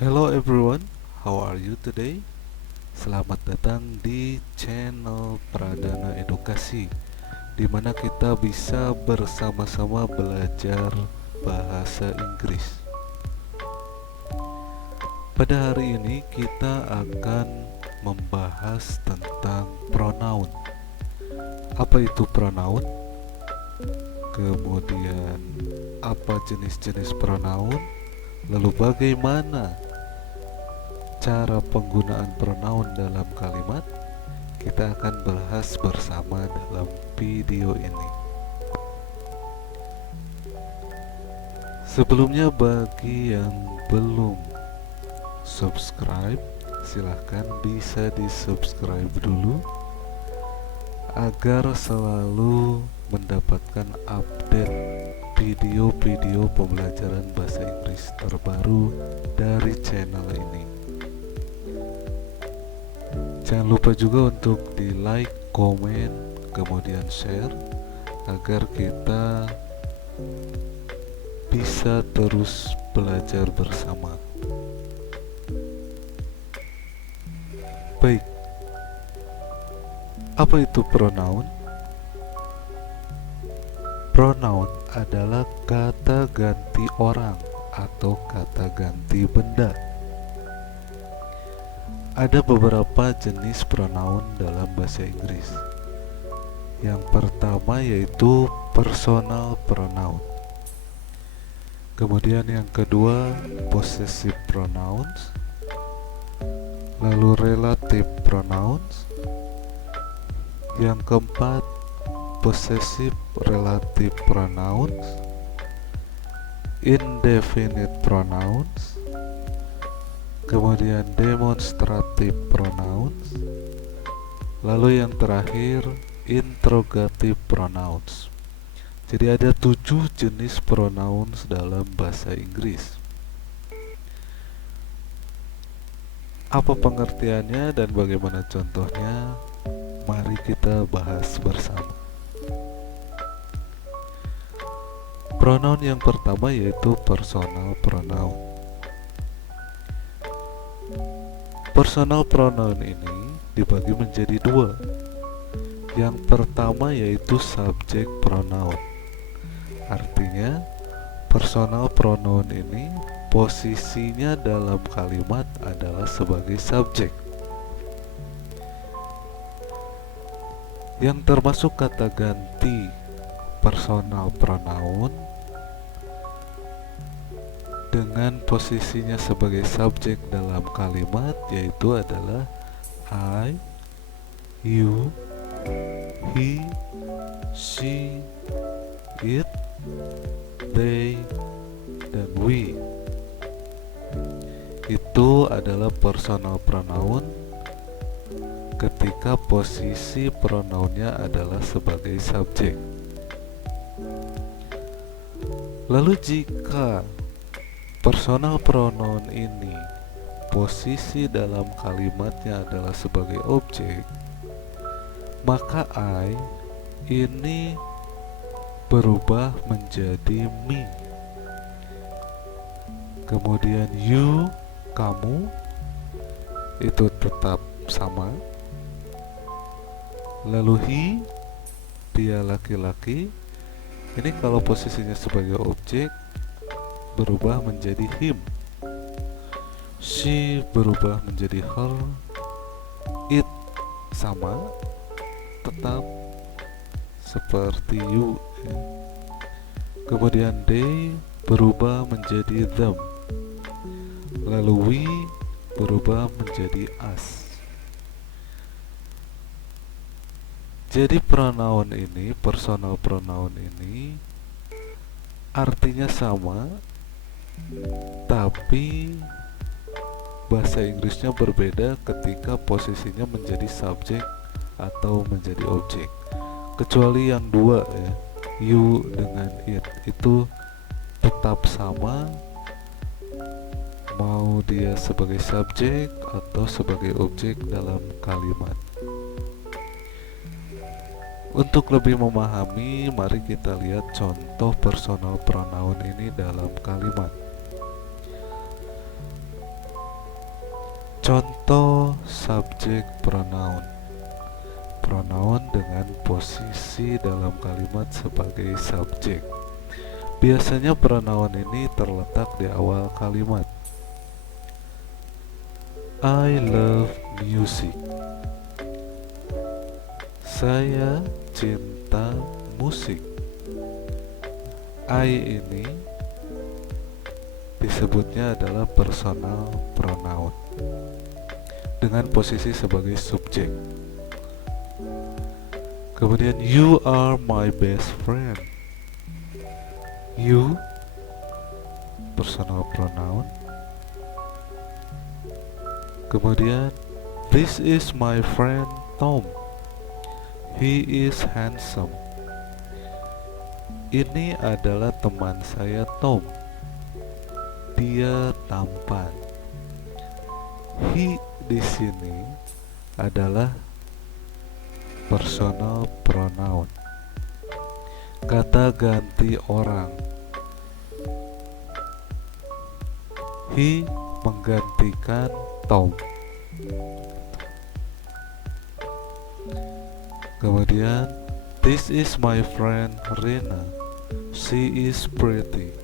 Hello everyone, how are you today? Selamat datang di channel Pradana Edukasi, di mana kita bisa bersama-sama belajar bahasa Inggris. Pada hari ini kita akan membahas tentang pronoun. Apa itu pronoun? Kemudian apa jenis-jenis pronoun? Lalu bagaimana cara penggunaan pronoun dalam kalimat? Kita akan bahas bersama dalam video ini. Sebelumnya, bagi yang belum subscribe, silahkan bisa di subscribe dulu agar selalu mendapatkan update video-video pembelajaran bahasa Inggris terbaru dari channel ini. Jangan lupa juga untuk di like, komen, kemudian share agar kita bisa terus belajar bersama. Baik, apa itu pronoun? Pronoun adalah kata ganti orang atau kata ganti benda. Ada beberapa jenis pronoun dalam bahasa Inggris. Yang pertama yaitu personal pronoun. Kemudian yang kedua possessive pronouns. Lalu relative pronouns. Yang keempat possessive relative pronouns. Indefinite pronouns. Kemudian demonstrative pronouns. Lalu yang terakhir interrogative pronouns. Jadi ada 7 jenis pronouns dalam bahasa Inggris. Apa pengertiannya dan bagaimana contohnya? Mari kita bahas bersama. Pronoun yang pertama yaitu personal pronoun. Personal pronoun ini dibagi menjadi dua. Yang pertama yaitu subject pronoun. Artinya personal pronoun ini posisinya dalam kalimat adalah sebagai subjek. Yang termasuk kata ganti personal pronoun dengan posisinya sebagai subjek dalam kalimat yaitu adalah I, you, he, she, it, they, dan we. Itu adalah personal pronoun ketika posisi pronounnya adalah sebagai subjek. Lalu jika personal pronoun ini posisi dalam kalimatnya adalah sebagai objek, maka I ini berubah menjadi me. Kemudian you, kamu, itu tetap sama. Lalu he, dia laki-laki, ini kalau posisinya sebagai objek berubah menjadi him. She berubah menjadi her. It sama, tetap seperti you. Kemudian they berubah menjadi them. Lalu we berubah menjadi us. Jadi pronoun ini, personal pronoun ini artinya sama, tapi bahasa Inggrisnya berbeda ketika posisinya menjadi subjek atau menjadi objek. Kecuali yang dua ya, you dengan it, itu tetap sama, mau dia sebagai subjek atau sebagai objek dalam kalimat. Untuk lebih memahami, mari kita lihat contoh personal pronoun ini dalam kalimat. Contoh subjek pronoun. Pronoun dengan posisi dalam kalimat sebagai subjek. Biasanya pronoun ini terletak di awal kalimat. I love music. Saya cinta musik. I ini disebutnya adalah personal pronoun dengan posisi sebagai subjek. Kemudian you are my best friend. You personal pronoun. Kemudian this is my friend Tom. He is handsome. Ini adalah teman saya Tom. Dia tampan. He di sini adalah personal pronoun, kata ganti orang. He menggantikan Tom. Kemudian this is my friend Rena. She is pretty.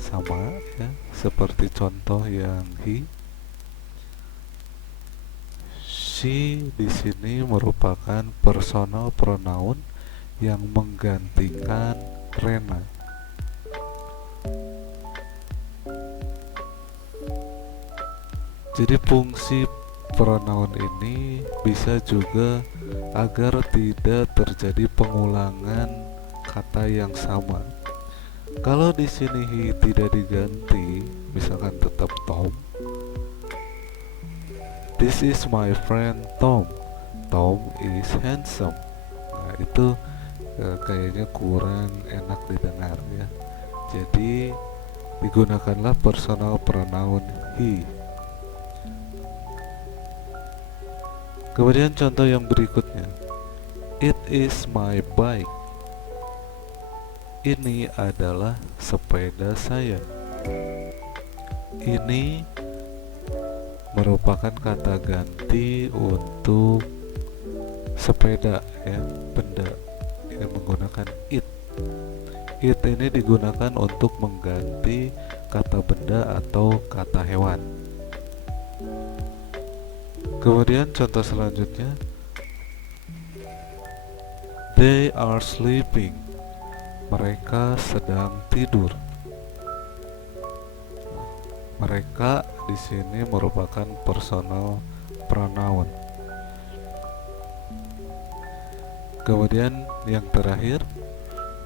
Sama ya, seperti contoh yang he. She di sini merupakan personal pronoun yang menggantikan Rena. Jadi fungsi pronoun ini bisa juga agar tidak terjadi pengulangan kata yang sama. Kalau di sini he tidak diganti, misalkan tetap Tom. This is my friend Tom. Tom is handsome. Nah, itu kayaknya kurang enak didengar ya. Jadi digunakanlah personal pronoun he. Kemudian contoh yang berikutnya. It is my bike. Ini adalah sepeda saya. Ini merupakan kata ganti untuk sepeda ya, benda yang menggunakan it. It ini digunakan untuk mengganti kata benda atau kata hewan. Kemudian contoh selanjutnya, they are sleeping. Mereka sedang tidur. Mereka di sini merupakan personal pronoun. Kemudian yang terakhir,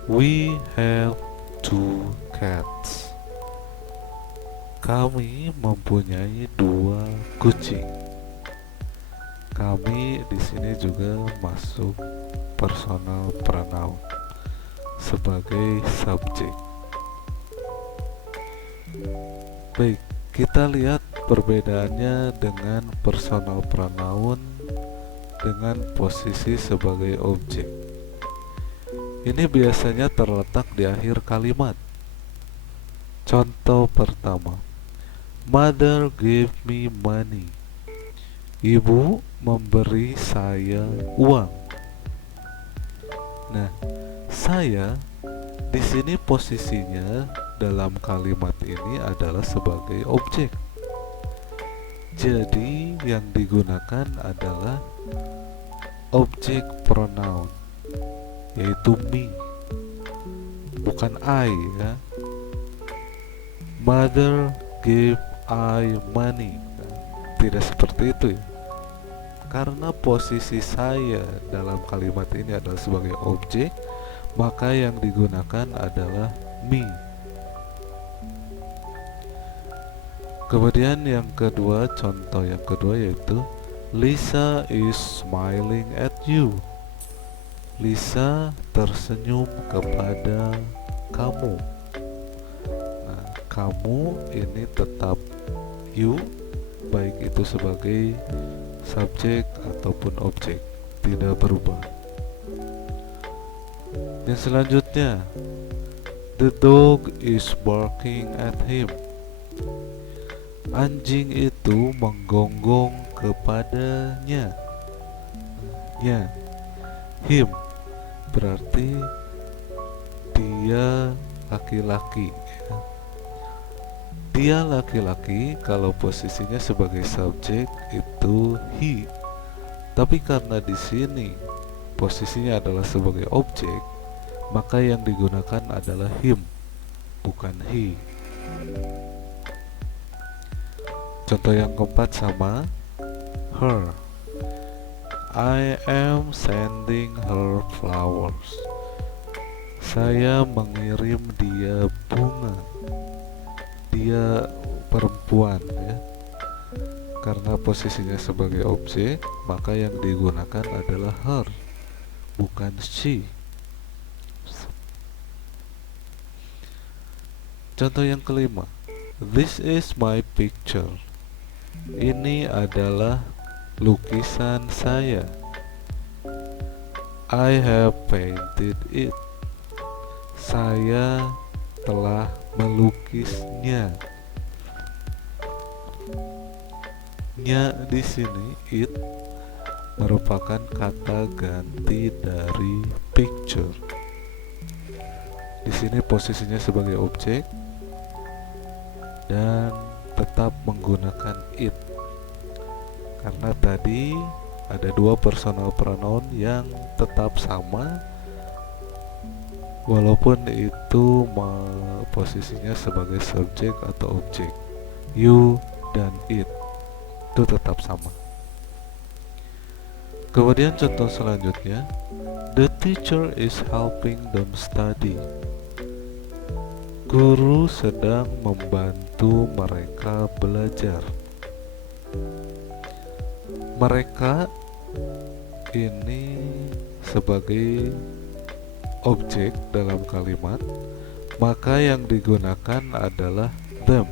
we have 2 cats. Kami mempunyai 2 kucing. Kami di sini juga masuk personal pronoun sebagai subjek. Baik, kita lihat perbedaannya dengan personal pronoun dengan posisi sebagai objek. Ini biasanya terletak di akhir kalimat. Contoh pertama, Mother gave me money. Ibu memberi saya uang. Nah, saya di sini posisinya dalam kalimat ini adalah sebagai objek. Jadi yang digunakan adalah objek pronoun, yaitu me, bukan I ya. Mother gave I money. Tidak seperti itu ya. Karena posisi saya dalam kalimat ini adalah sebagai objek, maka yang digunakan adalah me. Kemudian yang kedua, contoh yang kedua yaitu Lisa is smiling at you. Lisa tersenyum kepada kamu. Nah, kamu ini tetap you, baik itu sebagai subjek ataupun objek, tidak berubah. Yang selanjutnya, the dog is barking at him. Anjing itu menggonggong kepadanya. Him berarti dia laki-laki. Dia laki-laki kalau posisinya sebagai subjek itu he. Tapi karena di sini posisinya adalah sebagai objek, maka yang digunakan adalah him, bukan he. Contoh yang keempat sama her. I am sending her flowers. Saya mengirim dia bunga. Dia perempuan ya. Karena posisinya sebagai objek, maka yang digunakan adalah her, bukan she. Contoh yang kelima. This is my picture. Ini adalah lukisan saya. I have painted it. Saya telah melukisnya. Nya di sini it merupakan kata ganti dari picture. Di sini posisinya sebagai objek dan tetap menggunakan it. Karena tadi ada dua personal pronoun yang tetap sama walaupun itu posisinya sebagai subjek atau objek. You dan it itu tetap sama. Kemudian contoh selanjutnya, the teacher is helping them study. Guru sedang membantu mereka belajar. Mereka ini sebagai objek dalam kalimat, maka yang digunakan adalah them,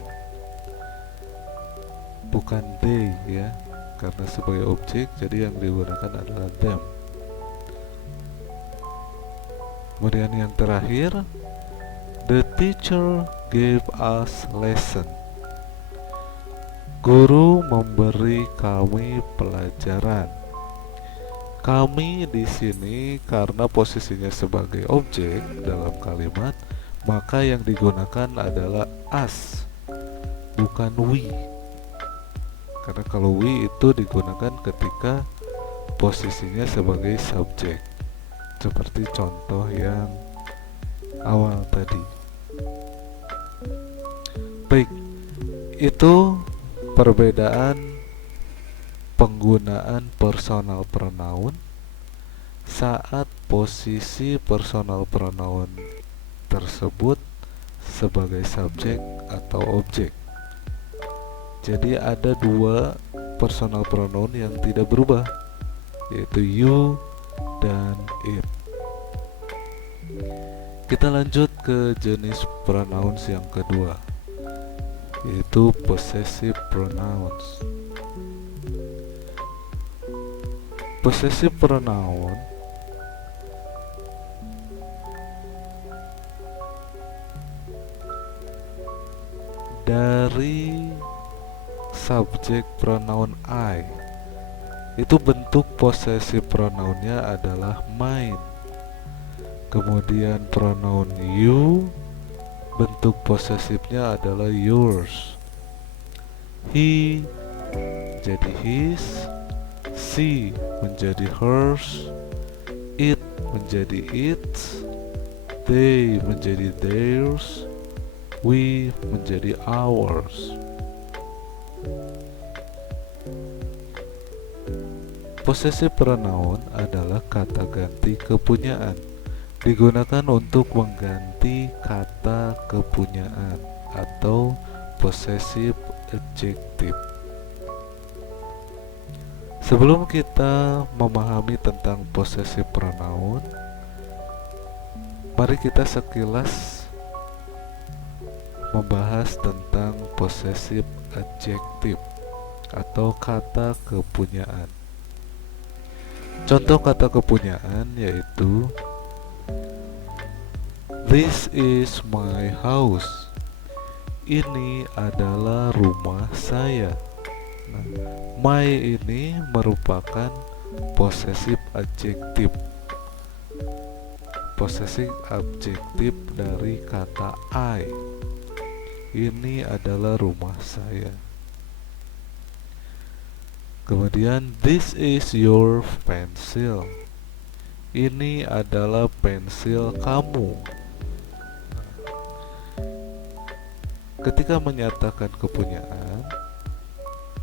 bukan they ya. Karena sebagai objek, jadi yang digunakan adalah them. Kemudian yang terakhir, the teacher gave us lesson. Guru memberi kami pelajaran. Kami di sini karena posisinya sebagai objek dalam kalimat, maka yang digunakan adalah us, bukan we. Karena kalau we itu digunakan ketika posisinya sebagai subjek, seperti contoh yang awal tadi. Baik, itu perbedaan penggunaan personal pronoun saat posisi personal pronoun tersebut sebagai subjek atau objek. Jadi ada dua personal pronoun yang tidak berubah, yaitu you dan it. Kita lanjut ke jenis pronouns yang kedua, yaitu possessive pronouns. Possessive pronoun dari subjek pronoun I, itu bentuk possessive pronounnya adalah mine. Kemudian pronoun you, bentuk posesifnya adalah yours. He jadi his, she menjadi hers, it menjadi its, they menjadi theirs, we menjadi ours. Possessive pronoun adalah kata ganti kepunyaan, digunakan untuk mengganti kata kepunyaan atau possessive adjective. Sebelum kita memahami tentang possessive pronoun, mari kita sekilas membahas tentang possessive adjective atau kata kepunyaan. Contoh kata kepunyaan yaitu this is my house. ini adalah rumah saya. Nah, my ini merupakan possessive adjective. Possessive adjective dari kata I. Ini adalah rumah saya. Kemudian this is your pencil. Ini adalah pensil kamu. Ketika menyatakan kepunyaan,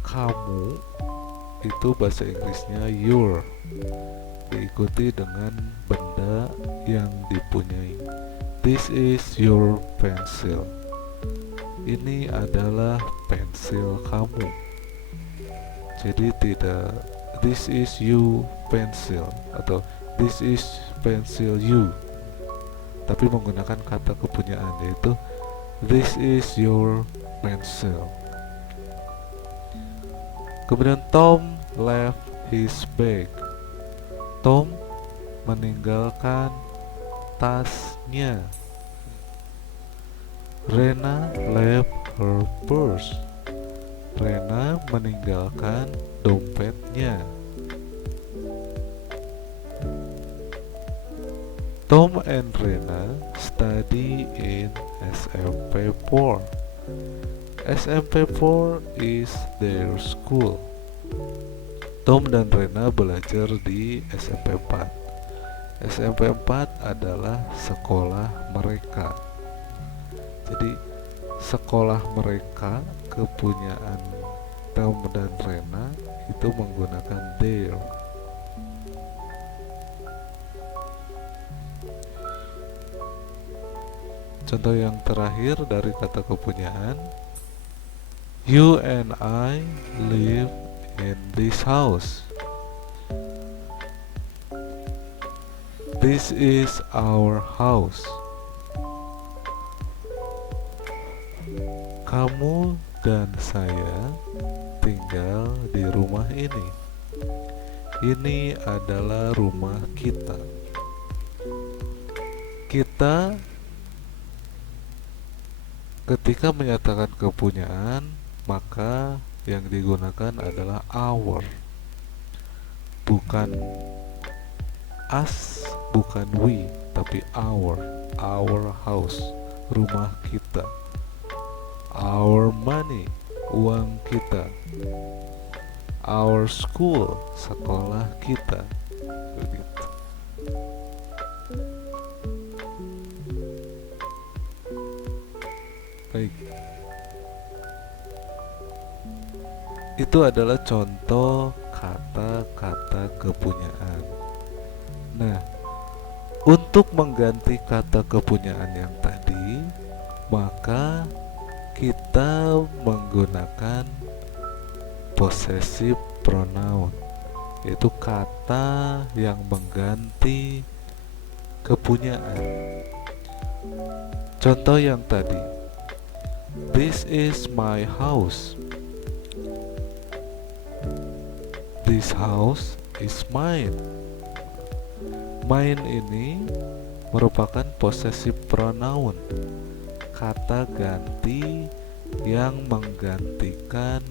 kamu itu bahasa Inggrisnya your, diikuti dengan benda yang dipunyai. This is your pencil. Ini adalah pensil kamu. Jadi tidak this is you pencil atau this is pencil you, tapi menggunakan kata kepunyaan, yaitu this is your pencil. Kemudian Tom left his bag. Tom meninggalkan tasnya. Rena left her purse. Rena meninggalkan dompetnya. Tom and Rena study in SMP 4. SMP 4 is their school. Tom dan Rena belajar di SMP 4. SMP 4 adalah sekolah mereka. Jadi sekolah mereka, kepunyaan Tom dan Rena itu menggunakan their. Contoh yang terakhir dari kata kepunyaan, you and I live in this house. This is our house. Kamu dan saya tinggal di rumah ini. Ini adalah rumah kita. Kita ketika menyatakan kepunyaan, maka yang digunakan adalah our, bukan us, bukan we, tapi our house, rumah kita. Our money, uang kita. Our school, sekolah kita. Begitu. Baik. Itu adalah contoh kata-kata kepunyaan. Nah, untuk mengganti kata kepunyaan yang tadi, maka kita menggunakan possessive pronoun, yaitu kata yang mengganti kepunyaan. Contoh yang tadi, this is my house. This house is mine. Mine ini merupakan possessive pronoun, kata ganti yang menggantikan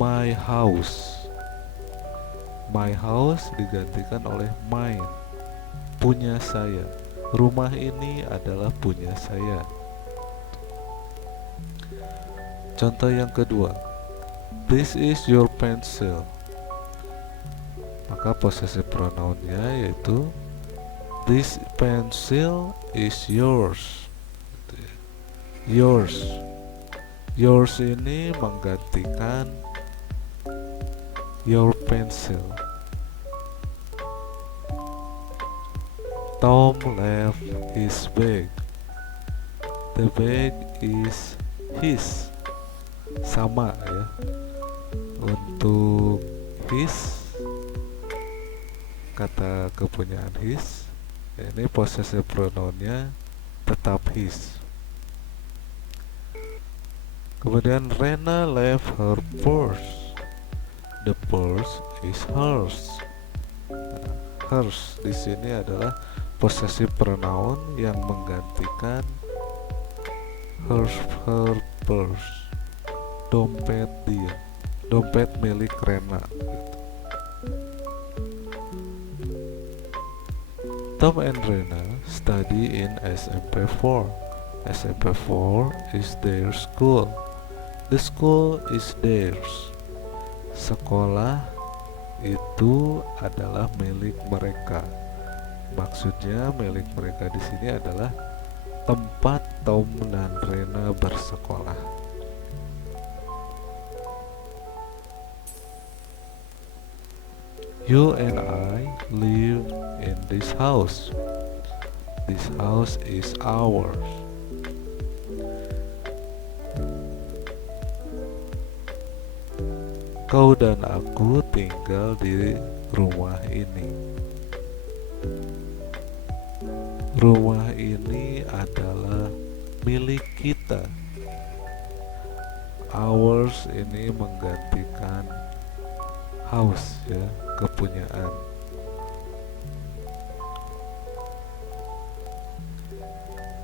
my house. My house digantikan oleh mine, punya saya. Rumah ini adalah punya saya. Contoh yang kedua, this is your pencil. Maka possessive pronounnya yaitu this pencil is yours. Yours. Yours ini menggantikan your pencil. Tom left his bag. The bag is his. Sama ya. Untuk his, kata kepunyaan his, ini possessive pronounnya tetap his. Kemudian Rena left her purse. The purse is hers. Nah, hers di sini adalah possessive pronoun yang menggantikan her purse, dompet dia, dompet milik Rena. Tom and Rena study in SMP 4. SMP 4 is their school. The school is theirs. Sekolah itu adalah milik mereka. Maksudnya milik mereka di sini adalah tempat Tom dan Rena bersekolah. You and I live in this house. This house is ours. Kau dan aku tinggal di rumah ini. Rumah ini adalah milik kita. Ours ini menggantikan house, ya, kepunyaan.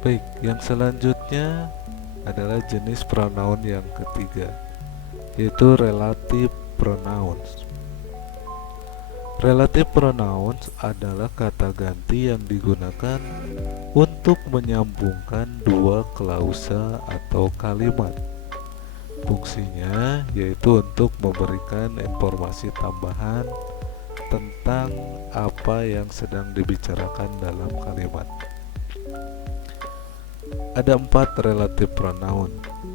Baik, yang selanjutnya adalah jenis pronoun yang ketiga, yaitu relative pronouns. Relative pronouns adalah kata ganti yang digunakan untuk menyambungkan dua klausa atau kalimat. Fungsinya yaitu untuk memberikan informasi tambahan tentang apa yang sedang dibicarakan dalam kalimat. Ada 4 relative pronoun,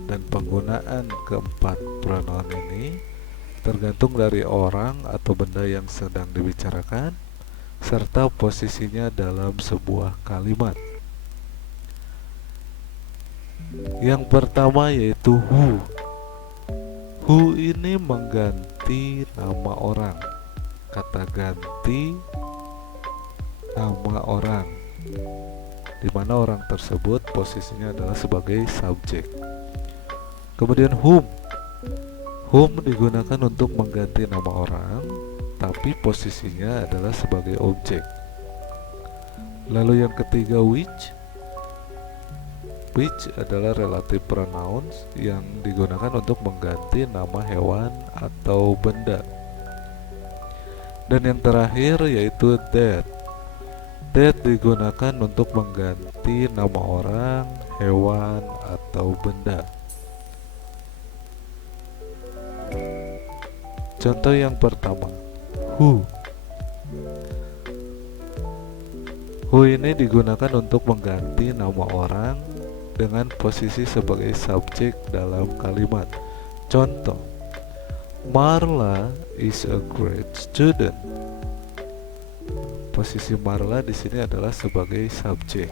dan penggunaan keempat pronoun ini tergantung dari orang atau benda yang sedang dibicarakan serta posisinya dalam sebuah kalimat. Yang pertama yaitu who. Who ini mengganti nama orang. Kata ganti nama orang, di mana orang tersebut posisinya adalah sebagai subjek. Kemudian whom. Whom digunakan untuk mengganti nama orang, tapi posisinya adalah sebagai objek. Lalu yang ketiga which. Which adalah relative pronouns yang digunakan untuk mengganti nama hewan atau benda. Dan yang terakhir yaitu that. That digunakan untuk mengganti nama orang, hewan, atau benda. Contoh yang pertama, who. Who ini digunakan untuk mengganti nama orang dengan posisi sebagai subjek dalam kalimat. Contoh, Marla is a great student. Posisi Marla di sini adalah sebagai subjek.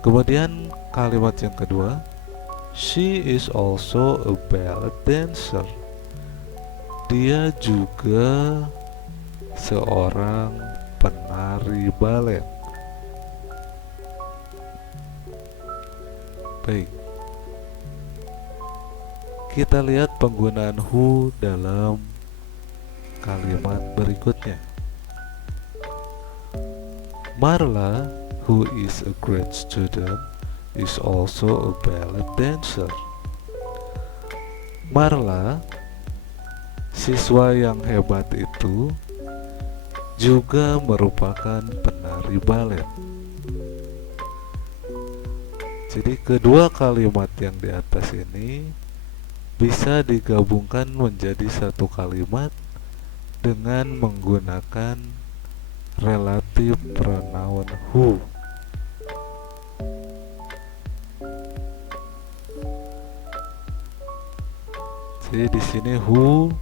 Kemudian kalimat yang kedua, she is also a ballet dancer. Dia juga seorang penari balet. Baik, kita lihat penggunaan who dalam kalimat berikutnya. Marla, who is a great student, is also a ballet dancer. Marla, siswa yang hebat itu, juga merupakan penari balet. Jadi kedua kalimat yang di atas ini bisa digabungkan menjadi satu kalimat dengan menggunakan relative pronoun who. Jadi di sini who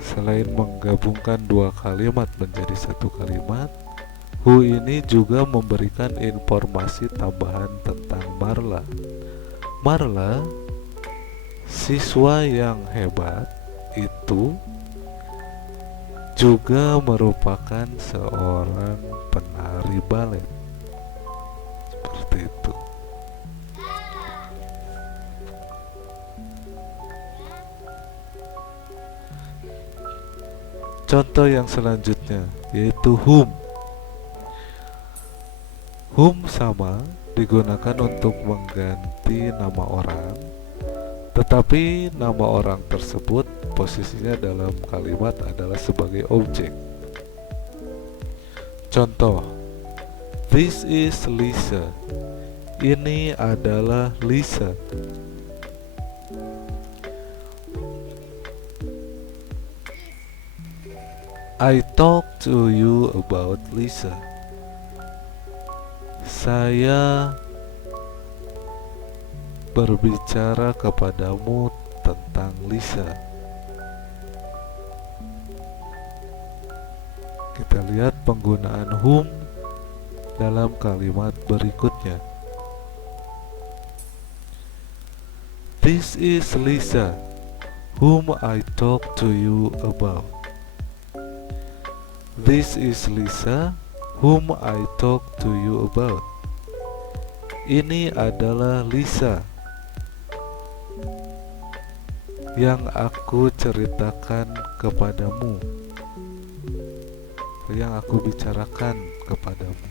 selain menggabungkan dua kalimat menjadi satu kalimat, who ini juga memberikan informasi tambahan tentang Marla. Marla, siswa yang hebat itu, juga merupakan seorang penari balet. Seperti itu. Contoh yang selanjutnya yaitu whom. Whom sama digunakan untuk mengganti nama orang, tetapi nama orang tersebut posisinya dalam kalimat adalah sebagai objek. Contoh, this is Lisa. Ini adalah Lisa. I talk to you about Lisa. Saya berbicara kepadamu tentang Lisa. Kita lihat penggunaan whom dalam kalimat berikutnya. This is Lisa, whom I talk to you about. This is Lisa, whom I talk to you about. Ini adalah Lisa yang aku ceritakan kepadamu, yang aku bicarakan kepadamu.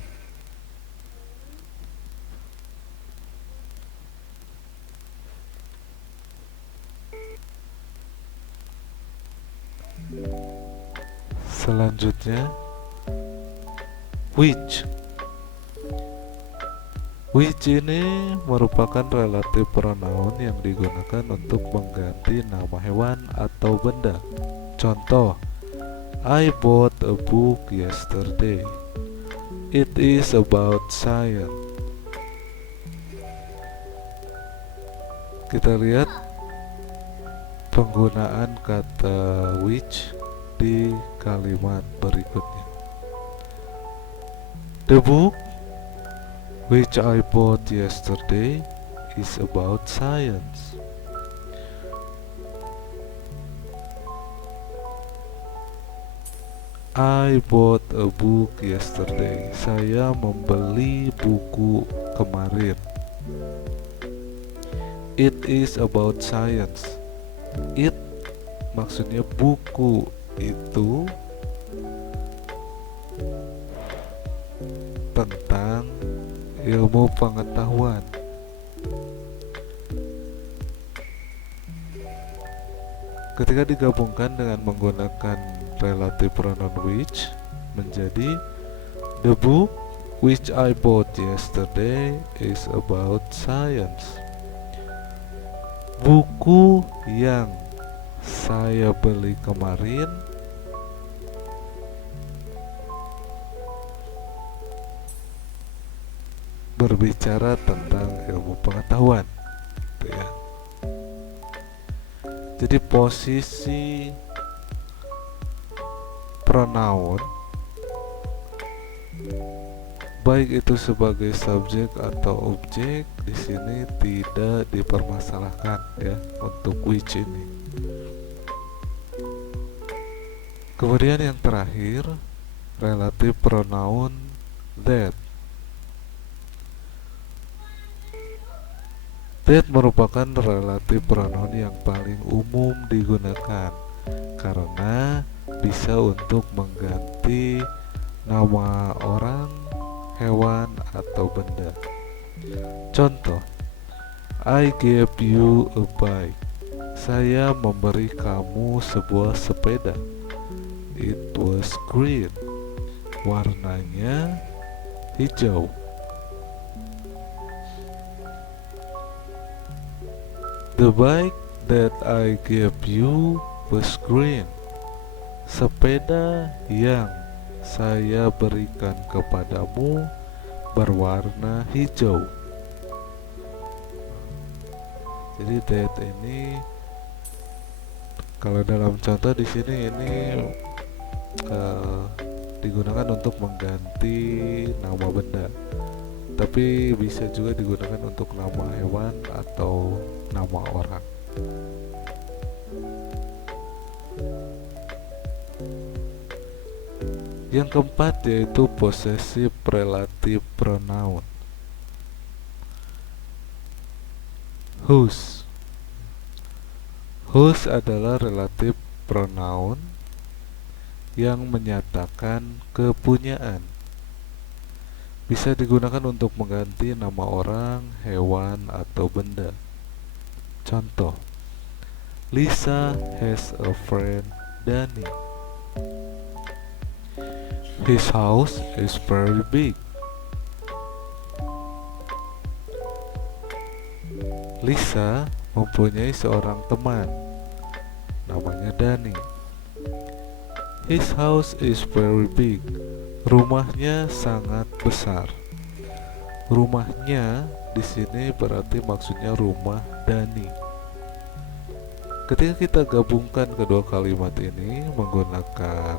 Selanjutnya, which. Which ini merupakan relative pronoun yang digunakan untuk mengganti nama hewan atau benda. Contoh, I bought a book yesterday. It is about science. Kita lihat penggunaan kata which di kalimat berikutnya. The book which I bought yesterday is about science. I bought a book yesterday. Saya membeli buku kemarin. It is about science. It maksudnya buku itu tentang ilmu pengetahuan. Ketika digabungkan dengan menggunakan relative pronoun which menjadi the book which I bought yesterday is about science. Buku yang saya beli kemarin berbicara tentang ilmu pengetahuan, gitu ya. Jadi posisi pronoun baik itu sebagai subjek atau objek di sini tidak dipermasalahkan ya untuk which ini. Kemudian yang terakhir, relative pronoun that. That merupakan relative pronoun yang paling umum digunakan karena bisa untuk mengganti nama orang, hewan, atau benda. Contoh, I gave you a bike. Saya memberi kamu sebuah sepeda. It was green. Warnanya hijau. The bike that I gave you was green. Sepeda yang saya berikan kepadamu berwarna hijau. Jadi that ini kalau dalam contoh di sini ini digunakan untuk mengganti nama benda, tapi bisa juga digunakan untuk nama hewan atau nama orang. Yang keempat yaitu possessive relative pronoun. Whose. Whose adalah relative pronoun yang menyatakan kepunyaan. Bisa digunakan untuk mengganti nama orang, hewan, atau benda. Contoh, Lisa has a friend, Danny. His house is very big. Lisa mempunyai seorang teman, namanya Danny. His house is very big. Rumahnya sangat besar. Rumahnya di sini berarti maksudnya rumah Danny. Ketika kita gabungkan kedua kalimat ini menggunakan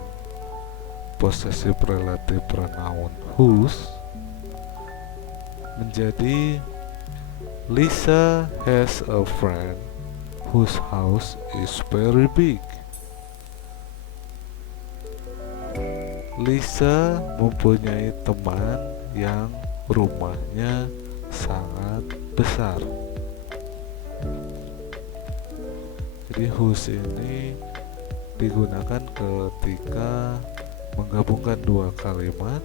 possessive relative pronoun whose, menjadi Lisa has a friend whose house is very big. Lisa mempunyai teman yang rumahnya sangat besar. Jadi whose ini digunakan ketika menggabungkan dua kalimat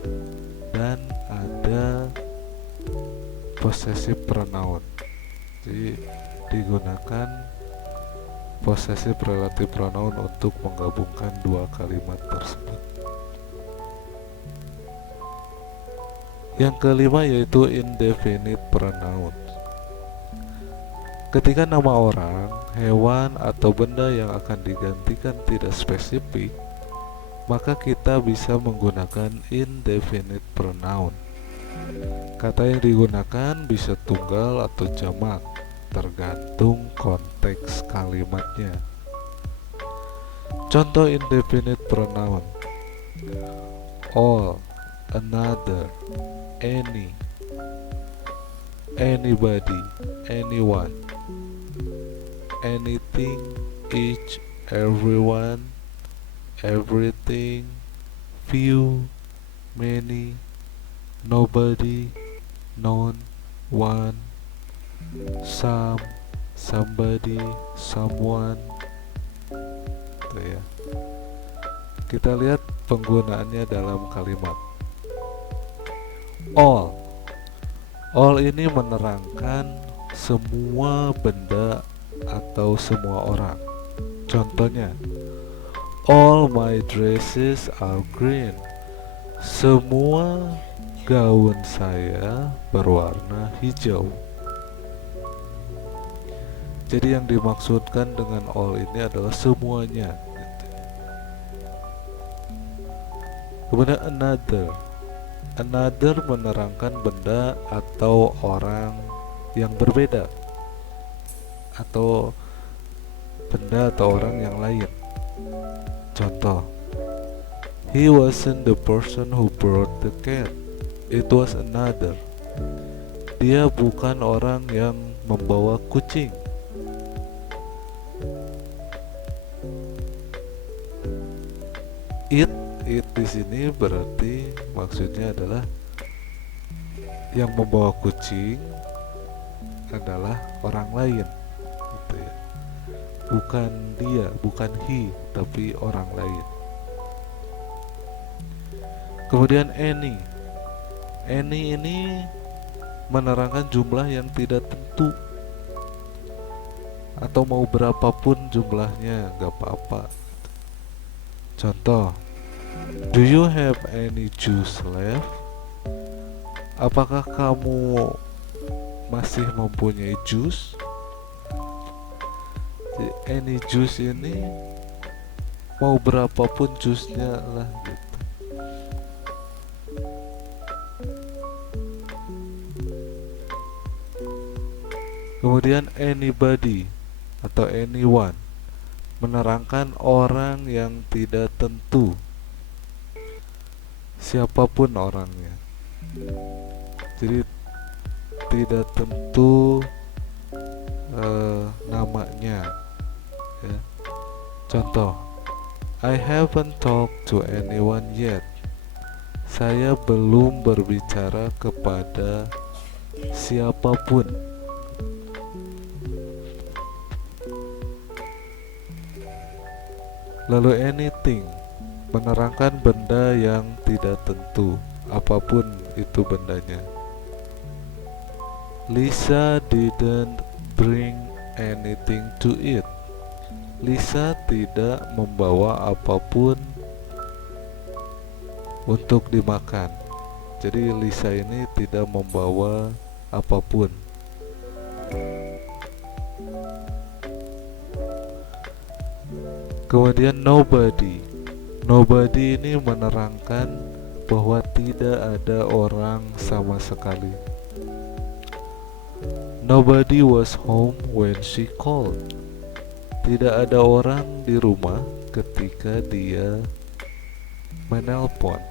dan ada possessive pronoun. Jadi digunakan possessive relative pronoun untuk menggabungkan dua kalimat tersebut. Yang kelima yaitu indefinite pronoun. Ketika nama orang, hewan, atau benda yang akan digantikan tidak spesifik, maka kita bisa menggunakan indefinite pronoun. Kata yang digunakan bisa tunggal atau jamak, tergantung konteks kalimatnya. Contoh indefinite pronoun: all, another, any, anybody, anyone, anything, each, everyone, everything, few, many, nobody, none, one, some, somebody, someone. Itu ya. Kita lihat penggunaannya dalam kalimat all. All ini menerangkan semua benda atau semua orang. Contohnya, all my dresses are green. Semua gaun saya berwarna hijau. Jadi yang dimaksudkan dengan all ini adalah semuanya. Kemudian another. Another menerangkan benda atau orang yang berbeda, atau benda atau orang yang lain. Contoh, he wasn't the person who brought the cat. It was another. Dia bukan orang yang membawa kucing. It di sini berarti maksudnya adalah yang membawa kucing adalah orang lain, gitu ya. Bukan dia, bukan he, tapi orang lain. Kemudian any. Any ini menerangkan jumlah yang tidak tentu, atau mau berapapun jumlahnya gak apa-apa. Contoh, do you have any juice left? Apakah kamu masih mempunyai jus? Jadi, any juice ini mau berapapun jusnya lah gitu. Kemudian anybody atau anyone menerangkan orang yang tidak tentu, siapapun orangnya. Jadi tidak tentu namanya ya. Contoh, I haven't talked to anyone yet. Saya belum berbicara kepada siapapun. Lalu anything menerangkan benda yang tidak tentu apapun itu bendanya. Lisa didn't bring anything to eat. Lisa tidak membawa apapun untuk dimakan. Jadi Lisa ini tidak membawa apapun. Kemudian nobody. Nobody ini menerangkan bahwa tidak ada orang sama sekali. Nobody was home when she called. Tidak ada orang di rumah ketika dia menelpon.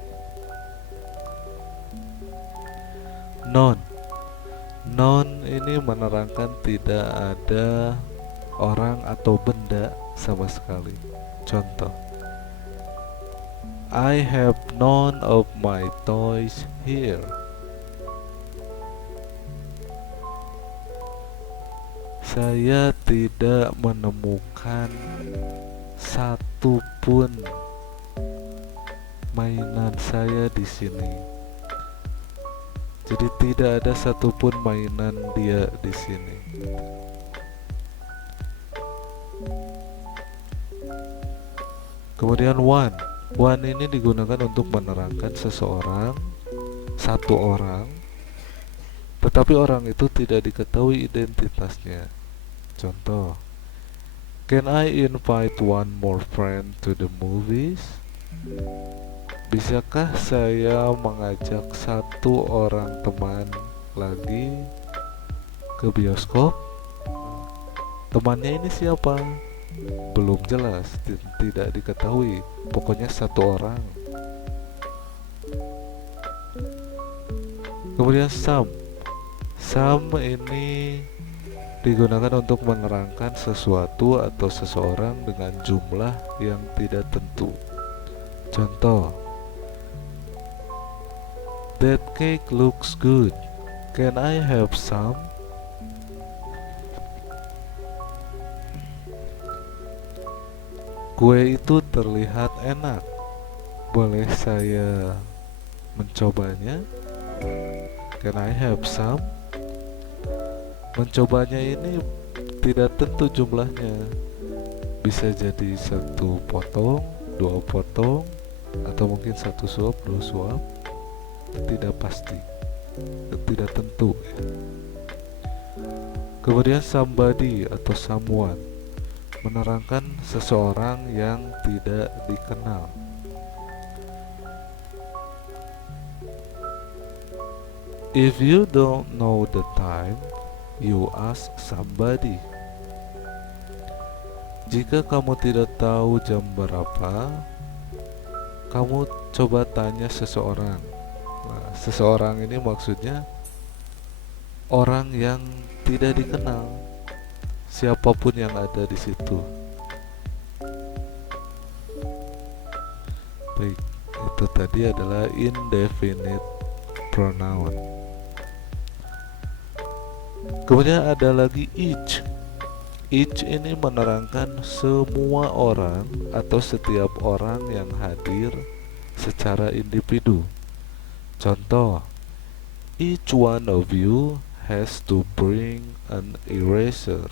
None. None ini menerangkan tidak ada orang atau benda sama sekali. Contoh, I have none of my toys here. Saya tidak menemukan satupun mainan saya di sini. Jadi tidak ada satupun mainan dia di sini. Kemudian one. One ini digunakan untuk menerangkan seseorang, satu orang, tetapi orang itu tidak diketahui identitasnya. Contoh, can I invite one more friend to the movies? Bisakah saya mengajak satu orang teman lagi ke bioskop? Temannya ini siapa? Belum jelas, tidak diketahui. Pokoknya satu orang. Kemudian some. Some ini digunakan untuk menerangkan sesuatu atau seseorang dengan jumlah yang tidak tentu. Contoh, that cake looks good. Can I have some? Kue itu terlihat enak. Boleh saya mencobanya? Can I have some? Mencobanya ini tidak tentu jumlahnya. Bisa jadi satu potong, dua potong, atau mungkin satu suap, dua suap. Tidak pasti, tidak tentu. Kemudian somebody atau someone menerangkan seseorang yang tidak dikenal. If you don't know the time, you ask somebody. Jika kamu tidak tahu jam berapa, kamu coba tanya seseorang. Nah, seseorang ini maksudnya orang yang tidak dikenal, siapapun yang ada di situ. Baik, itu tadi adalah indefinite pronoun. Kemudian ada lagi each. Each ini menerangkan semua orang atau setiap orang yang hadir secara individu. Contoh, each one of you has to bring an eraser.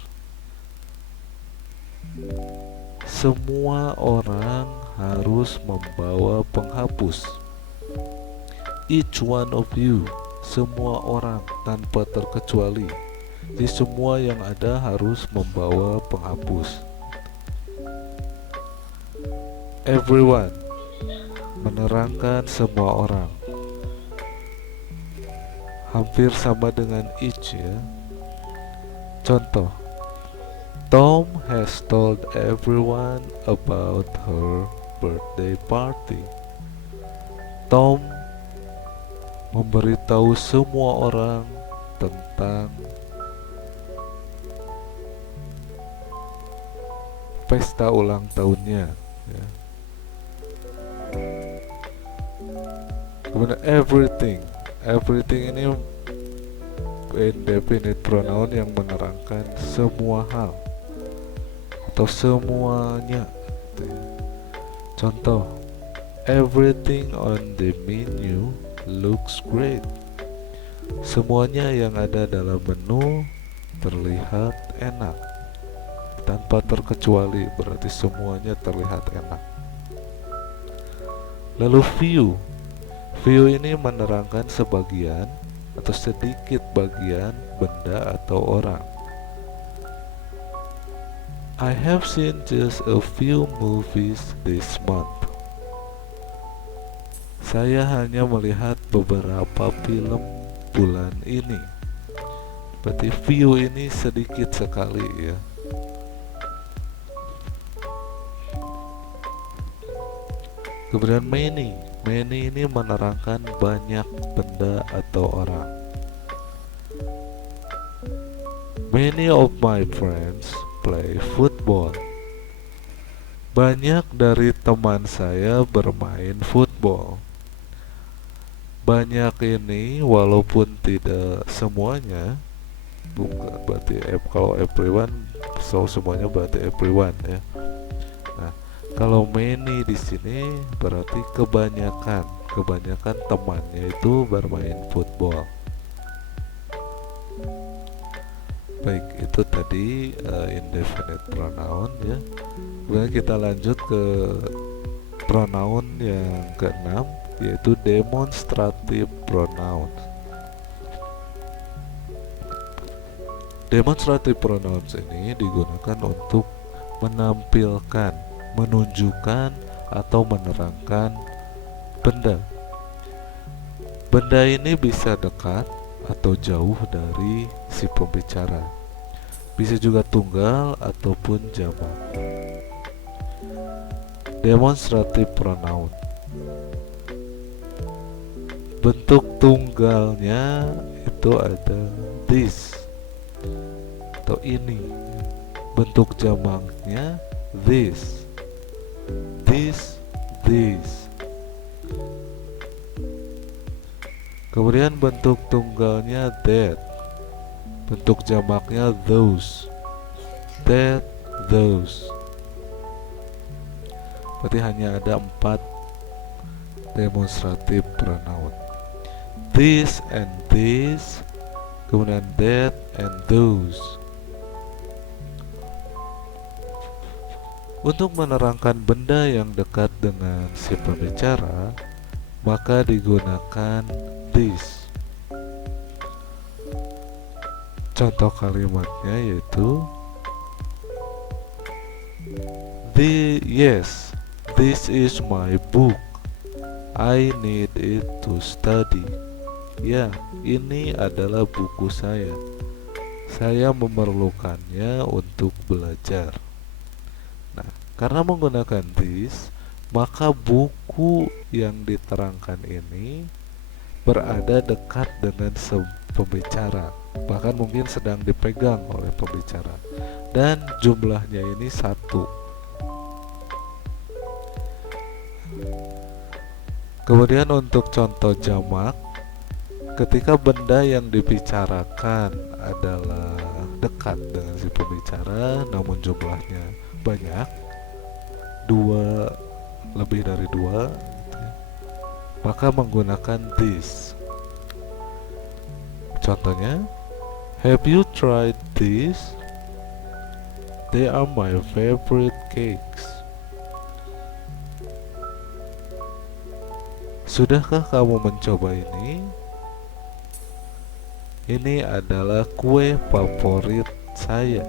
Semua orang harus membawa penghapus. Each one of you, semua orang tanpa terkecuali. Jadi semua yang ada harus membawa penghapus. Everyone menerangkan semua orang. Hampir sama dengan each ya. Contoh, Tom has told everyone about her birthday party. Tom memberitahu semua orang tentang pesta ulang tahunnya ya. Kemudian everything ini indefinite pronoun yang menerangkan semua hal atau semuanya gitu ya. Contoh, everything on the menu looks great. Semuanya yang ada dalam menu terlihat enak. Tanpa terkecuali, berarti semuanya terlihat enak. Lalu view. View ini menerangkan sebagian atau sedikit bagian benda atau orang. I have seen just a few movies this month. Saya hanya melihat beberapa film bulan ini. Berarti view ini sedikit sekali ya. Kemudian many. Many ini menerangkan banyak benda atau orang. Many of my friends play football. Banyak dari teman saya bermain football. Banyak ini walaupun tidak semuanya, bukan berarti kalau everyone, so semuanya berarti everyone ya. Nah, kalau many di sini berarti kebanyakan temannya itu bermain football. Baik, itu tadi indefinite pronoun ya. Kemudian kita lanjut ke pronoun yang keenam, yaitu demonstrative pronoun. Demonstrative pronouns ini digunakan untuk menampilkan, menunjukkan, atau menerangkan benda. Benda ini bisa dekat atau jauh dari si pembicara. Bisa juga tunggal ataupun jamak. Demonstrative pronoun. Bentuk tunggalnya itu ada this atau ini. Bentuk jamaknya this, this, this. Kemudian bentuk tunggalnya that. Bentuk jamaknya those, that, those. Berarti hanya ada 4 demonstrative pronoun. This and this, kemudian that and those. Untuk menerangkan benda yang dekat dengan si pembicara, maka digunakan this. Contoh kalimatnya yaitu yes, this is my book. I need it to study. Ya, ini adalah buku saya. Saya memerlukannya untuk belajar. Nah, karena menggunakan this, maka buku yang diterangkan ini berada dekat dengan pembicara, bahkan mungkin sedang dipegang oleh pembicara, dan jumlahnya ini 1. Kemudian untuk contoh jamak, ketika benda yang dibicarakan adalah dekat dengan si pembicara namun jumlahnya banyak, 2, lebih dari 2, maka menggunakan this. Contohnya, have you tried these? They are my favorite cakes. Sudahkah kamu mencoba ini? Ini adalah kue favorit saya.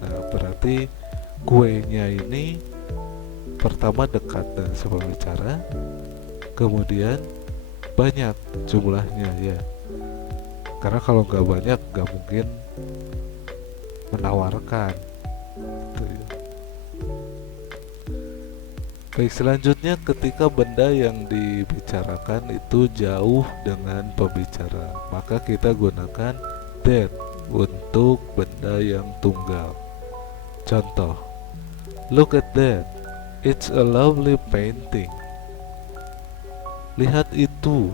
Nah, berarti kuenya ini pertama dekat dengan si pembicara, kemudian banyak jumlahnya ya. Karena kalau nggak banyak nggak mungkin menawarkan gitu ya. Baik, selanjutnya ketika benda yang dibicarakan itu jauh dengan pembicara, maka kita gunakan that untuk benda yang tunggal. Contoh, look at that, it's a lovely painting. Lihat itu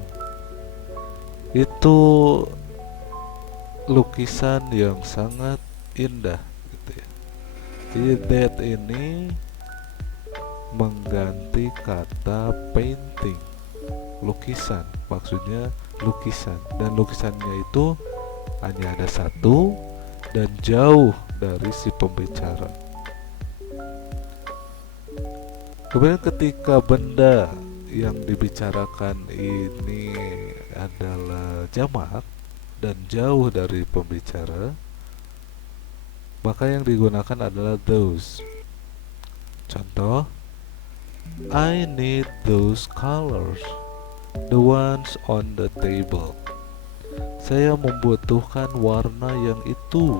lukisan yang sangat indah gitu ya. Jadi that ini mengganti kata painting lukisan, maksudnya lukisan, dan lukisannya itu hanya ada satu dan jauh dari si pembicara. Kemudian ketika benda yang dibicarakan ini adalah jamak dan jauh dari pembicara, maka yang digunakan adalah those. Contoh, I need those colors, the ones on the table. Saya membutuhkan warna yang itu,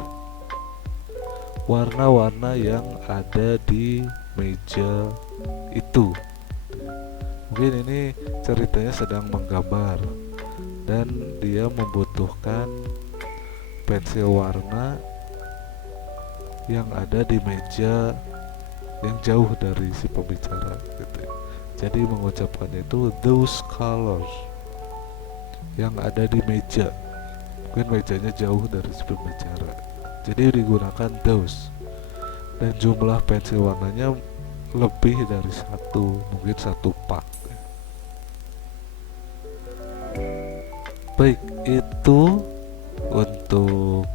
warna-warna yang ada di meja itu. Mungkin ini ceritanya sedang menggambar dan dia membutuhkan pensil warna yang ada di meja yang jauh dari si pembicara gitu ya. Jadi mengucapkan itu those colors yang ada di meja, mungkin mejanya jauh dari si pembicara, jadi digunakan those. Dan jumlah pensil warnanya lebih dari satu, mungkin satu pak. Baik, itu untuk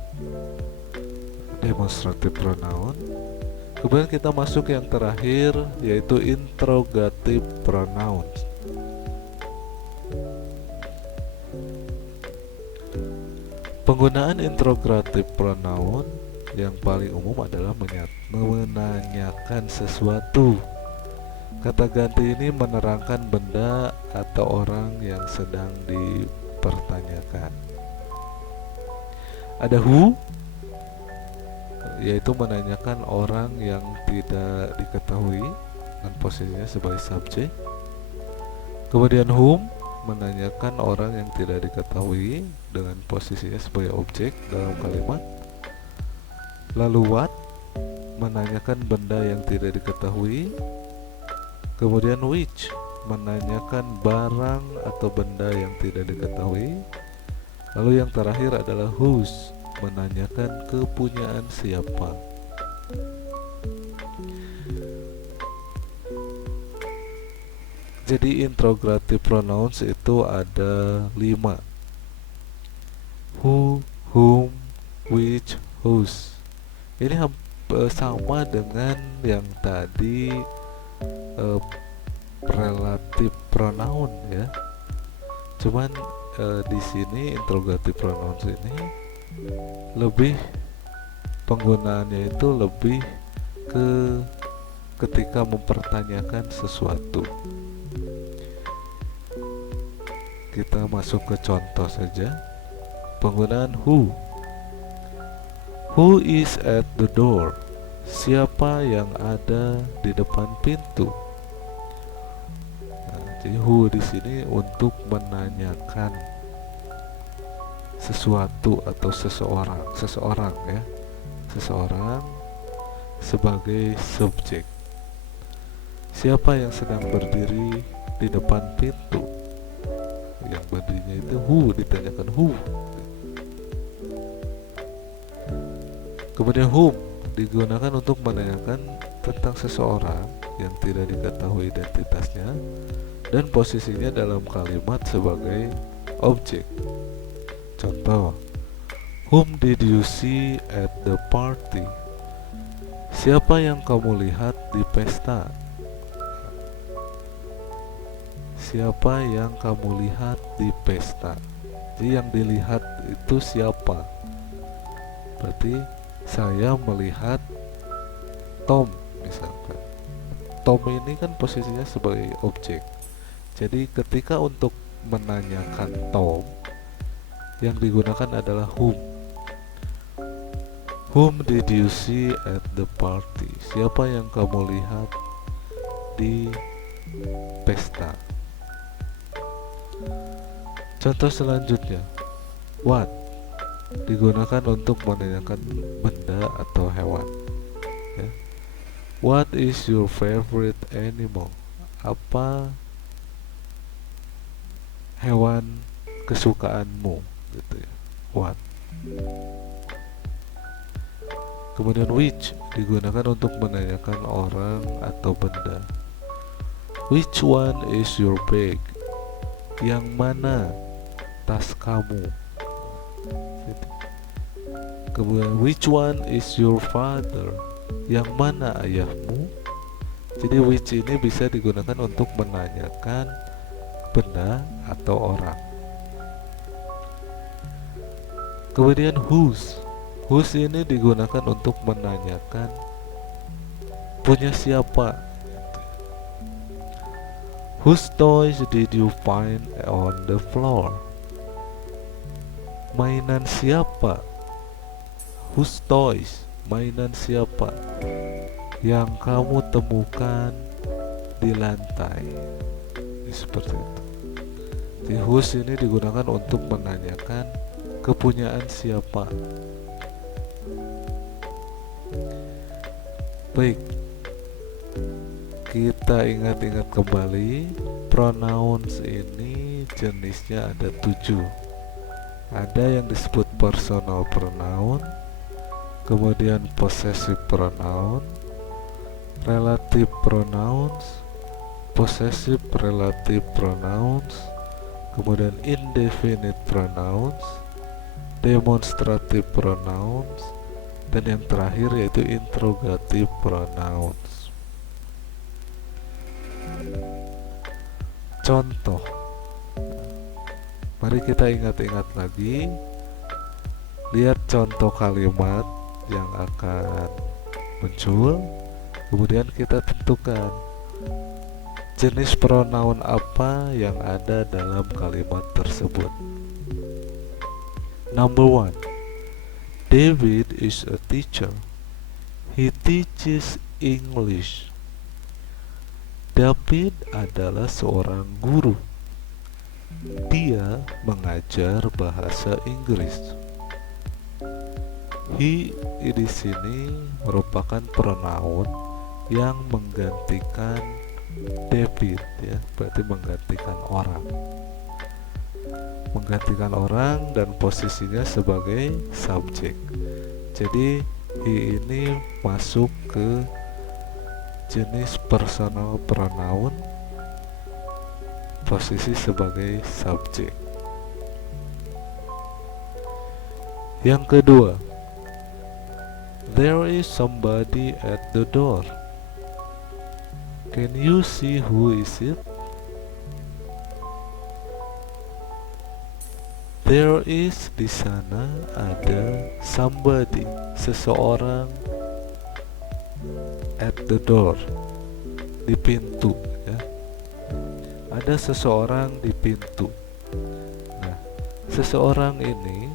demonstrative pronoun. Kemudian kita masuk yang terakhir, yaitu interrogative pronoun. Penggunaan interrogative pronoun yang paling umum adalah menanyakan sesuatu. Kata ganti ini menerangkan benda atau orang yang sedang dipertanyakan. Ada who, yaitu menanyakan orang yang tidak diketahui dan posisinya sebagai subjek. Kemudian whom, menanyakan orang yang tidak diketahui dengan posisinya sebagai objek dalam kalimat. Lalu what, menanyakan benda yang tidak diketahui. Kemudian which, menanyakan barang atau benda yang tidak diketahui. Lalu yang terakhir adalah whose, menanyakan kepunyaan siapa. Jadi interrogative pronouns itu ada 5: who, whom, which, whose. Ini sama dengan yang tadi relative pronoun ya. Cuman di sini interrogative pronouns ini lebih penggunaannya itu lebih ke ketika mempertanyakan sesuatu. Kita masuk ke contoh saja. Penggunaan who. Who is at the door? Siapa yang ada di depan pintu? Nah, jadi who di sini untuk menanyakan sesuatu atau seseorang ya. Seseorang sebagai subjek. Siapa yang sedang berdiri di depan pintu? Yang berdirinya itu who, ditanyakan who. Kemudian whom digunakan untuk menanyakan tentang seseorang yang tidak diketahui identitasnya dan posisinya dalam kalimat sebagai objek. Contoh, whom did you see at the party? Siapa yang kamu lihat di pesta? Siapa yang kamu lihat di pesta? Jadi yang dilihat itu siapa? Berarti saya melihat Tom misalkan. Tom ini kan posisinya sebagai objek. Jadi ketika untuk menanyakan Tom, yang digunakan adalah whom. Whom did you see at the party? Siapa yang kamu lihat di pesta? Contoh selanjutnya, what digunakan untuk menanyakan benda atau hewan ya. What is your favorite animal? Apa hewan kesukaanmu gitu ya. What. Kemudian which digunakan untuk menanyakan orang atau benda. Which one is your bag? Yang mana tas kamu? Kemudian which one is your father? Yang mana ayahmu? Jadi which ini bisa digunakan untuk menanyakan benda atau orang. Kemudian whose ini digunakan untuk menanyakan punya siapa. Whose toys did you find on the floor? Mainan siapa? Whose toys? Mainan siapa yang kamu temukan di lantai? Seperti itu. Di whose ini digunakan untuk menanyakan kepunyaan siapa. Baik, kita ingat-ingat kembali, pronouns ini jenisnya ada 7. Ada yang disebut personal pronoun, kemudian possessive pronoun, relative pronouns, possessive relative pronouns, kemudian indefinite pronouns, demonstrative pronouns, dan yang terakhir yaitu interrogative pronouns. Contoh, mari kita ingat-ingat lagi. Lihat contoh kalimat yang akan muncul, kemudian kita tentukan jenis pronoun apa yang ada dalam kalimat tersebut. Number 1, David is a teacher. He teaches English. David adalah seorang guru. Dia mengajar bahasa Inggris. He di sini merupakan pronoun yang menggantikan David, ya, berarti menggantikan orang. Menggantikan orang dan posisinya sebagai subjek. Jadi he ini masuk ke jenis personal pronoun, posisi sebagai subjek. Yang kedua, there is somebody at the door. Can you see who is it? There is, di sana ada somebody, seseorang, at the door, di pintu, ya. Ada seseorang di pintu. Nah, seseorang ini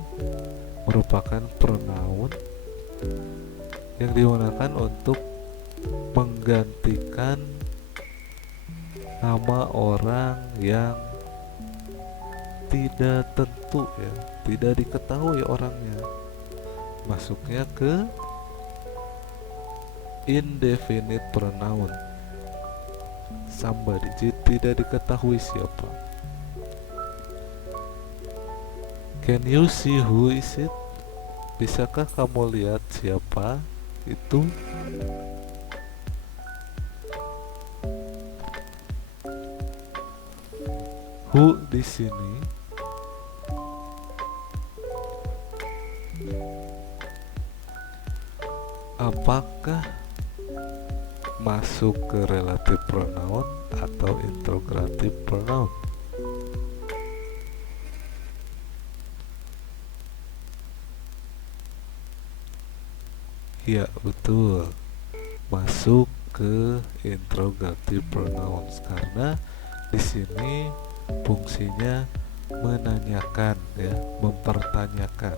merupakan pronoun yang digunakan untuk menggantikan nama orang yang tidak tentu, ya, tidak diketahui orangnya. Masuknya ke indefinite pronoun, somebody, tidak diketahui siapa. Can you see who is it? Bisakah kamu lihat siapa itu? Who di sini apakah masuk ke relative pronoun atau interrogative pronoun? Ya, betul, masuk ke interrogative pronouns karena di sini fungsinya menanyakan, ya, mempertanyakan,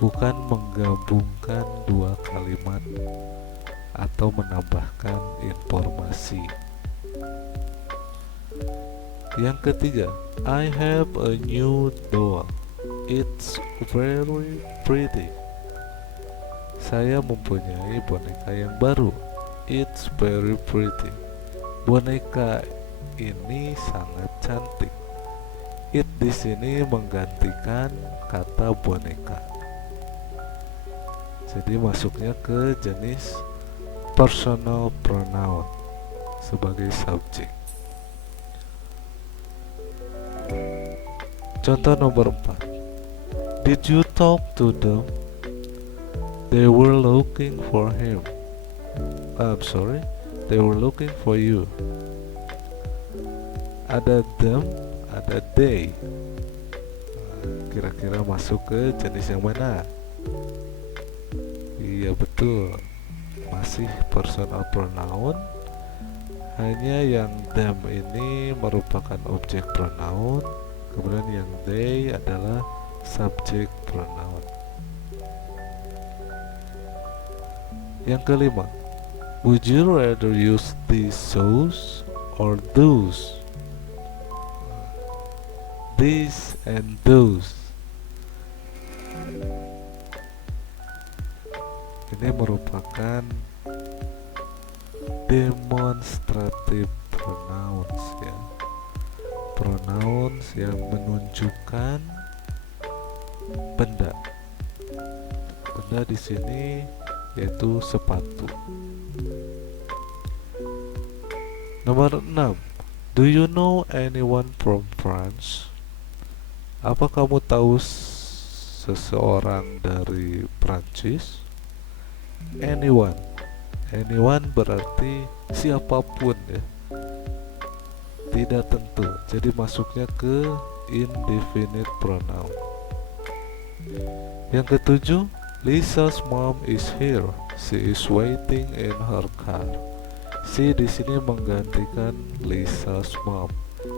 bukan menggabungkan dua kalimat atau menambahkan informasi. Yang ketiga, I have a new doll. It's very pretty. Saya mempunyai boneka yang baru. It's very pretty. Boneka ini sangat cantik. It di sini menggantikan kata boneka. Jadi masuknya ke jenis personal pronoun sebagai subjek. Contoh nomor 4. Did you talk to them? They were looking for him. I'm sorry, they were looking for you. Ada them, ada they. Kira-kira masuk ke jenis yang mana? Iya betul, masih personal pronoun. Hanya yang them ini merupakan objek pronoun, kemudian yang they adalah subjek pronoun. Yang kelima, would you rather use these shoes or those? These and those. Ini merupakan demonstrative pronouns ya. Pronouns yang menunjukkan benda. Benda di sini yaitu sepatu. Nomor 6. Do you know anyone from France? Apa kamu tahu seseorang dari Prancis? Anyone. Anyone berarti siapapun ya. Tidak tentu. Jadi masuknya ke indefinite pronoun. Yang ketujuh, Lisa's mom is here. She is waiting in her car. She di sini menggantikan Lisa's mom.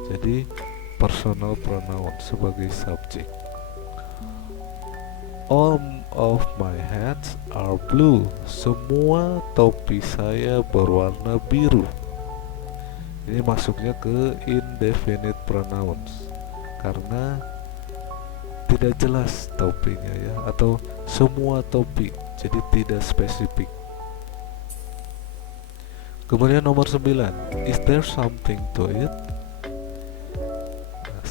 Jadi personal pronoun sebagai subjek. All of my hats are blue. Semua topi saya berwarna biru. Ini masuknya ke indefinite pronouns karena tidak jelas topinya ya, atau semua topi, jadi tidak spesifik. Kemudian nomor 9, is there something to it?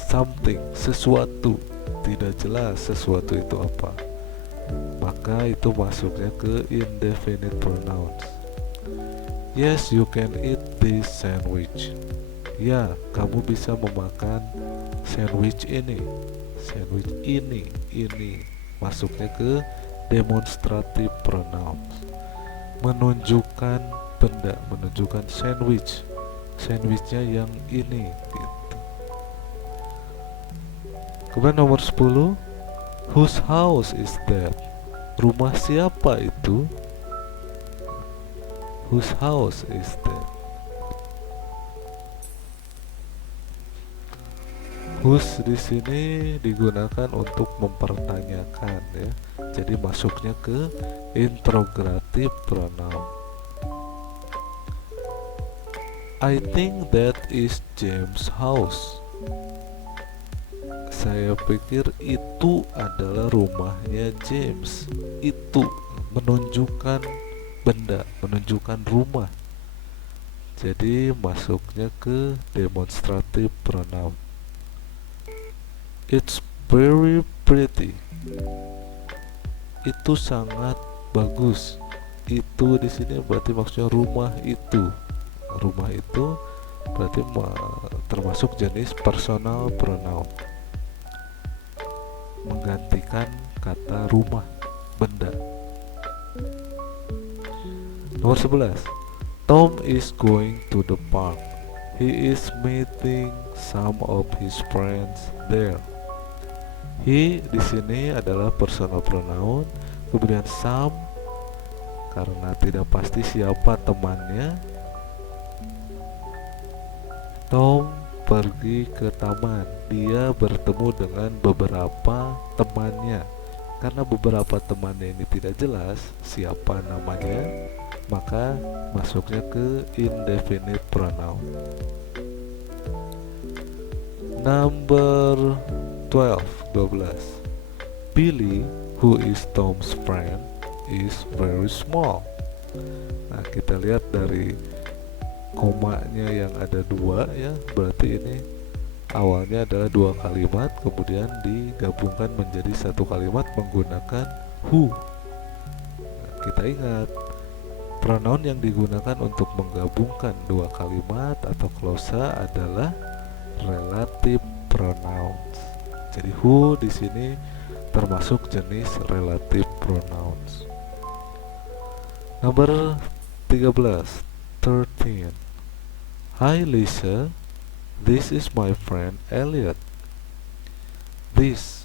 Something, sesuatu, tidak jelas sesuatu itu apa, maka itu masuknya ke indefinite pronouns. Yes, you can eat this sandwich. Ya, kamu bisa memakan sandwich ini. Sandwich ini masuknya ke demonstrative pronouns, menunjukkan benda, menunjukkan sandwich, sandwichnya yang ini gitu. Kemudian nomor 10, whose house is that? Rumah siapa itu? Whose house is that? Whose di sini digunakan untuk mempertanyakan ya. Jadi masuknya ke interrogative pronoun. I think that is James' house. Saya pikir itu adalah rumahnya James. Itu menunjukkan benda, menunjukkan rumah. Jadi masuknya ke demonstrative pronoun. It's very pretty. Itu sangat bagus. Itu di sini berarti maksudnya rumah itu. Rumah itu berarti termasuk jenis personal pronoun, menggantikan kata rumah, benda. Nomor 11, Tom is going to the park. He is meeting some of his friends there. He di sini adalah personal pronoun, kemudian some karena tidak pasti siapa temannya. Tom pergi ke taman. Dia bertemu dengan beberapa temannya. Karena beberapa temannya ini tidak jelas siapa namanya, maka masuknya ke indefinite pronoun. Number 12. Billy, who is Tom's friend, is very small. Nah, kita lihat dari komanya yang ada dua ya, berarti ini awalnya adalah dua kalimat, kemudian digabungkan menjadi satu kalimat menggunakan who. Nah, kita ingat pronoun yang digunakan untuk menggabungkan dua kalimat atau klausa adalah relative pronouns. Jadi who di sini termasuk jenis relative pronouns. Nomor 13. 13. Hi Lisa, this is my friend Elliot. This.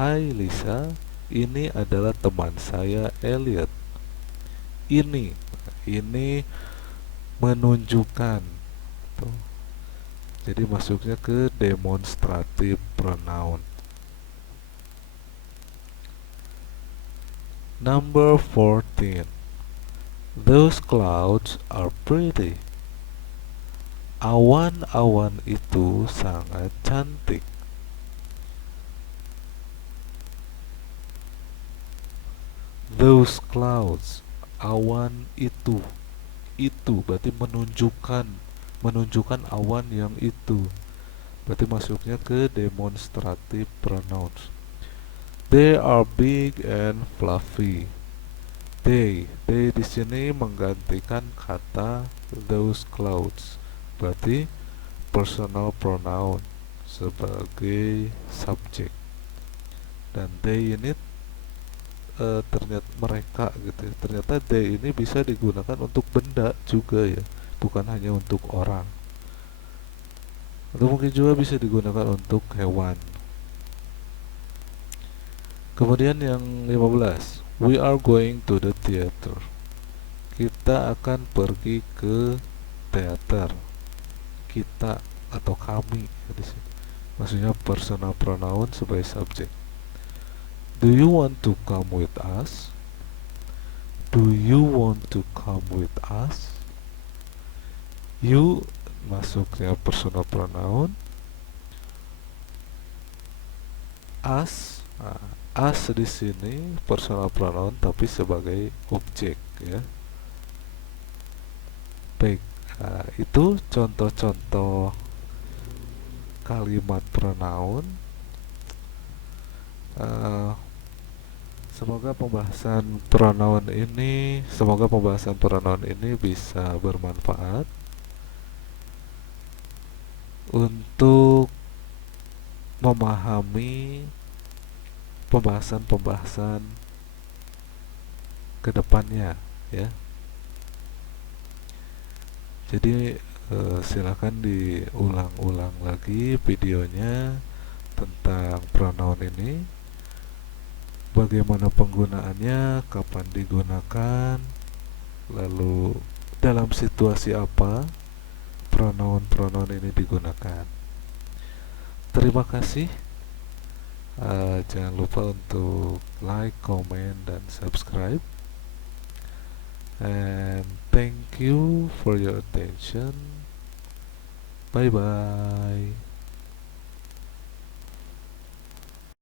Hai Lisa, ini adalah teman saya Elliot. Ini menunjukkan tuh. Jadi masuknya ke demonstrative pronoun. Number 14. Those clouds are pretty. Awan-awan itu sangat cantik. Those clouds, awan itu berarti menunjukkan awan yang itu. Berarti masuknya ke demonstrative pronouns. They are big and fluffy. They di sini menggantikan kata those clouds. Berarti personal pronoun sebagai subjek. Dan they ini ternyata mereka gitu ya. Ternyata they ini bisa digunakan untuk benda juga ya, bukan hanya untuk orang. Atau mungkin juga bisa digunakan untuk hewan. Kemudian yang 15. We are going to the theater. Kita akan pergi ke teater. Kita atau kami di sini. Maksudnya personal pronoun sebagai subjek. Do you want to come with us? Do you want to come with us? You masuknya personal pronoun. Us, us di sini personal pronoun tapi sebagai objek ya. Baik, itu contoh-contoh kalimat pronoun. Semoga pembahasan pronoun ini bisa bermanfaat untuk memahami pembahasan kedepannya ya. Jadi silakan diulang-ulang lagi videonya tentang pronoun ini, bagaimana penggunaannya, kapan digunakan, lalu dalam situasi apa pronoun ini digunakan. Terima kasih. Jangan lupa untuk like, comment, dan subscribe. And thank you for your attention. Bye bye.